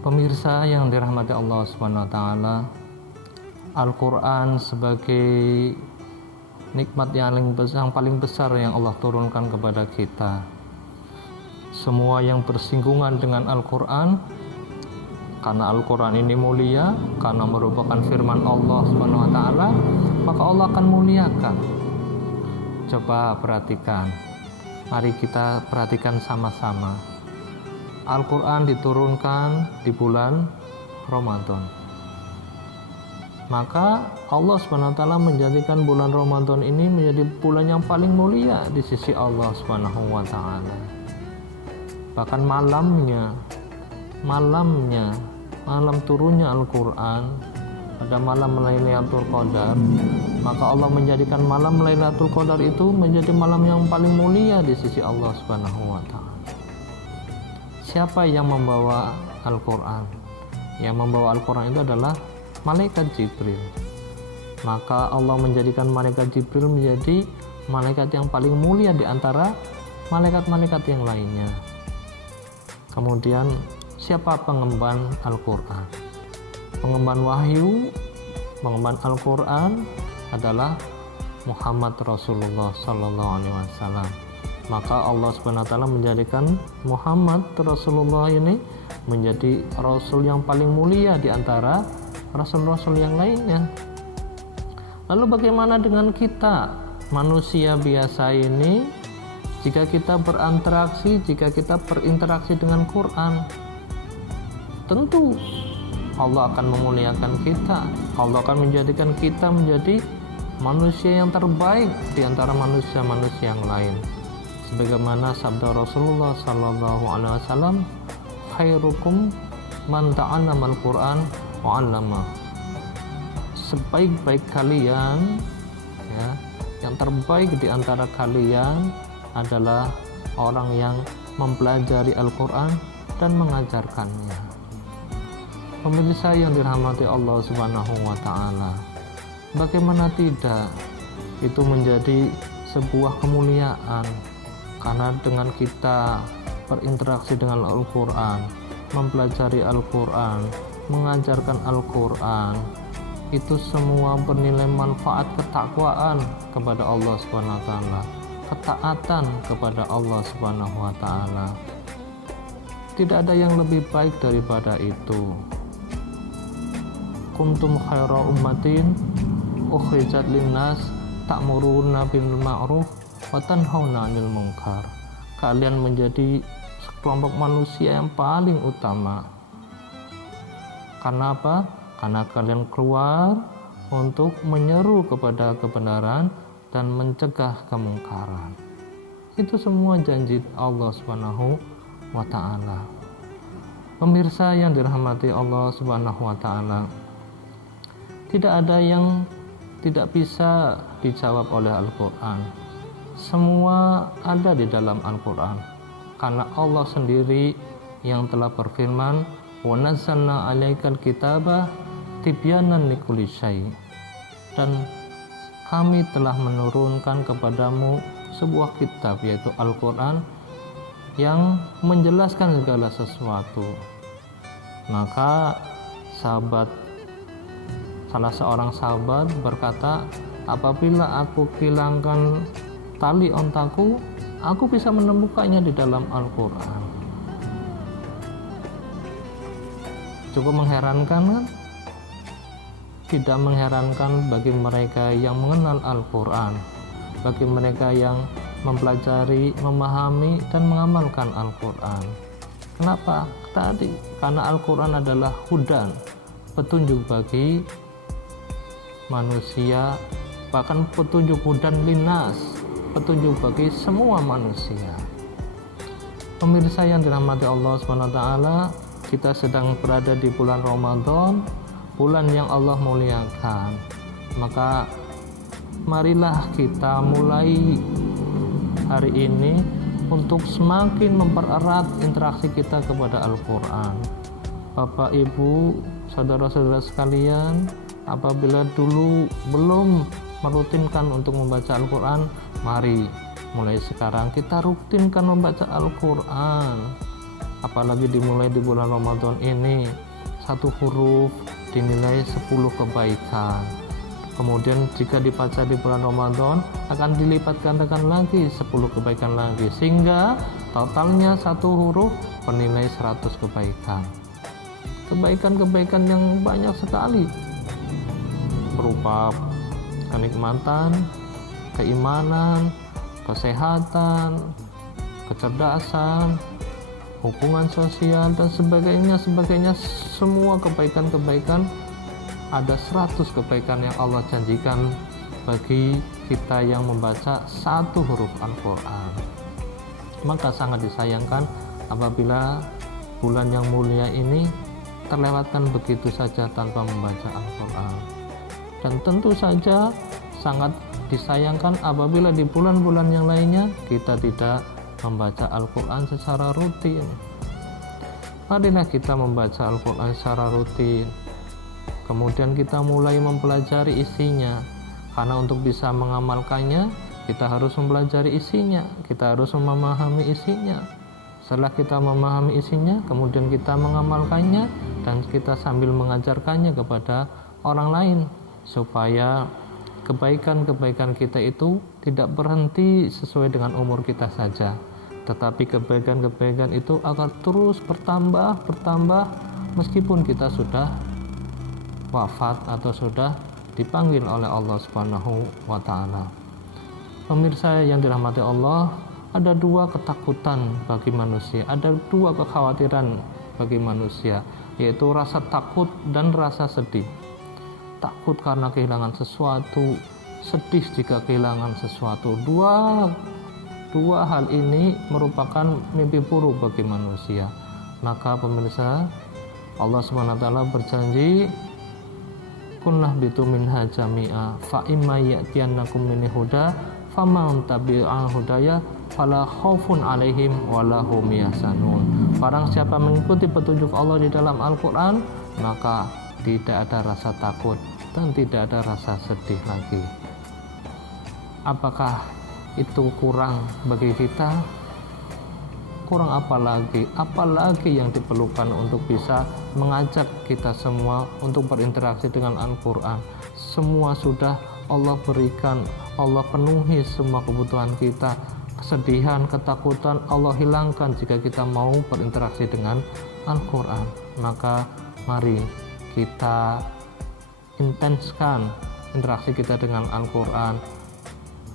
Pemirsa yang dirahmati Allah Subhanahu wa taala, Al-Qur'an sebagai nikmat yang paling besar yang Allah turunkan kepada kita. Semua yang bersinggungan dengan Al-Qur'an, karena Al-Qur'an ini mulia, karena merupakan firman Allah Subhanahu wa taala, maka Allah akan muliakan. Coba perhatikan. Mari kita perhatikan sama-sama. Al-Quran diturunkan di bulan Ramadan. Maka Allah SWT menjadikan bulan Ramadan ini menjadi bulan yang paling mulia di sisi Allah SWT. Bahkan malam turunnya Al-Quran pada malam Lailatul Qadar, maka Allah menjadikan malam Lailatul Qadar itu menjadi malam yang paling mulia di sisi Allah SWT. Siapa yang membawa Al-Quran? Yang membawa Al-Quran itu adalah malaikat Jibril. Maka Allah menjadikan malaikat Jibril menjadi malaikat yang paling mulia di antara malaikat-malaikat yang lainnya. Kemudian siapa pengemban Al-Quran? Pengemban wahyu, pengemban Al-Quran adalah Muhammad Rasulullah Sallallahu Alaihi Wasallam. Maka Allah SWT menjadikan Muhammad Rasulullah ini menjadi Rasul yang paling mulia di antara Rasul-Rasul yang lainnya. Lalu bagaimana dengan kita manusia biasa ini? Jika kita berinteraksi dengan Quran, tentu Allah akan memuliakan kita. Allah akan menjadikan kita menjadi manusia yang terbaik di antara manusia-manusia yang lain. Sebagaimana sabda Rasulullah Sallallahu Alaihi Wasallam, khairukum man ta'allama al-Quran wa 'allama. Sebaik-baik kalian, ya, yang terbaik di antara kalian adalah orang yang mempelajari Al-Quran dan mengajarkannya. Pemirsa yang dirahmati Allah Subhanahu wa taala, bagaimana tidak itu menjadi sebuah kemuliaan, karena dengan kita berinteraksi dengan Al-Quran, mempelajari Al-Quran, mengajarkan Al-Quran, itu semua bernilai manfaat ketakwaan kepada Allah Subhanahu wa taala, ketaatan kepada Allah Subhanahu wa taala. Tidak ada yang lebih baik daripada itu. Kuntum khaira ummatin ukhrijat linnas ta'muruna bil ma'ruf wa tanhauna 'anil munkar. Kalian menjadi sekelompok manusia yang paling utama. Karena apa? Karena kalian keluar untuk menyeru kepada kebenaran dan mencegah kemungkaran. Itu semua janji Allah Subhanahu wa taala. Pemirsa yang dirahmati Allah Subhanahu wa taala, tidak ada yang tidak bisa dijawab oleh Al-Quran. Semua ada di dalam Al-Quran, karena Allah sendiri yang telah berfirman, wa nazzalna 'alaikal kitaba tibyanan likulli syai', dan kami telah menurunkan kepadamu sebuah kitab, yaitu Al-Quran, yang menjelaskan segala sesuatu. Maka salah seorang sahabat berkata, apabila aku kehilangan tali ontaku, aku bisa menemukannya di dalam Al-Quran. Cukup mengherankan kan? Tidak mengherankan bagi mereka yang mengenal Al-Quran, bagi mereka yang mempelajari, memahami, dan mengamalkan Al-Quran. Kenapa? Tadi, karena Al-Quran adalah hudan, petunjuk bagi manusia, bahkan petunjuk hudan linnas, petunjuk bagi semua manusia. Pemirsa yang dirahmati Allah SWT, kita sedang berada di bulan Ramadan, bulan yang Allah muliakan. Maka marilah kita mulai hari ini untuk semakin mempererat interaksi kita kepada Al-Quran. Bapak, Ibu, saudara-saudara sekalian, apabila dulu belum merutinkan untuk membaca Al-Quran, mari mulai sekarang kita rutinkan membaca Al-Quran. apalagi dimulai di bulan Ramadan ini, satu huruf dinilai 10 kebaikan. Kemudian jika dibaca di bulan Ramadan akan dilipat gandakan lagi 10 kebaikan lagi, sehingga totalnya satu huruf bernilai 100 kebaikan. Kebaikan-kebaikan yang banyak sekali berupa kenikmatan, keimanan, kesehatan, kecerdasan, hubungan sosial, dan sebagainya. Semua kebaikan-kebaikan, ada 100 kebaikan yang Allah janjikan bagi kita yang membaca satu huruf Al-Quran. Maka sangat disayangkan apabila bulan yang mulia ini terlewatkan begitu saja tanpa membaca Al-Quran. Dan tentu saja sangat disayangkan apabila di bulan-bulan yang lainnya kita tidak membaca Al-Quran secara rutin. Marilah kita membaca Al-Quran secara rutin, kemudian kita mulai mempelajari isinya, karena untuk bisa mengamalkannya kita harus mempelajari isinya, kita harus memahami isinya. Setelah kita memahami isinya, kemudian kita mengamalkannya, dan kita sambil mengajarkannya kepada orang lain, supaya kebaikan-kebaikan kita itu tidak berhenti sesuai dengan umur kita saja, tetapi kebaikan-kebaikan itu akan terus bertambah meskipun kita sudah wafat atau sudah dipanggil oleh Allah Subhanahu wa Ta'ala. Pemirsa yang dirahmati Allah, ada dua ketakutan bagi manusia, ada dua kekhawatiran bagi manusia, yaitu rasa takut dan rasa sedih. Takut karena kehilangan sesuatu, sedih jika kehilangan sesuatu. Dua hal ini merupakan mimpi buruk bagi manusia. Maka pemirsa, Allah SWT berjanji, kunlah bitu minha jami'a fa imma ya'tiyannakum minni huda faman tabi'a hudaya fala khaufun 'alaihim wala hum yahzanun. Barang siapa mengikuti petunjuk Allah di dalam Al-Qur'an, maka tidak ada rasa takut dan tidak ada rasa sedih lagi. Apakah itu kurang bagi kita? Kurang apalagi yang diperlukan untuk bisa mengajak kita semua untuk berinteraksi dengan Al-Quran. Semua sudah Allah berikan, Allah penuhi semua kebutuhan kita. Kesedihan, ketakutan Allah hilangkan jika kita mau berinteraksi dengan Al-Quran. Maka mari kita intenskan interaksi kita dengan Al-Quran.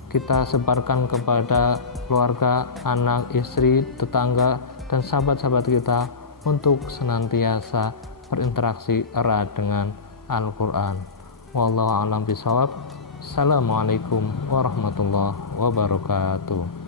Kita sebarkan kepada keluarga, anak, istri, tetangga, dan sahabat-sahabat kita untuk senantiasa berinteraksi erat dengan Al-Quran. Wallahu a'lam bishawab. Assalamualaikum warahmatullahi wabarakatuh.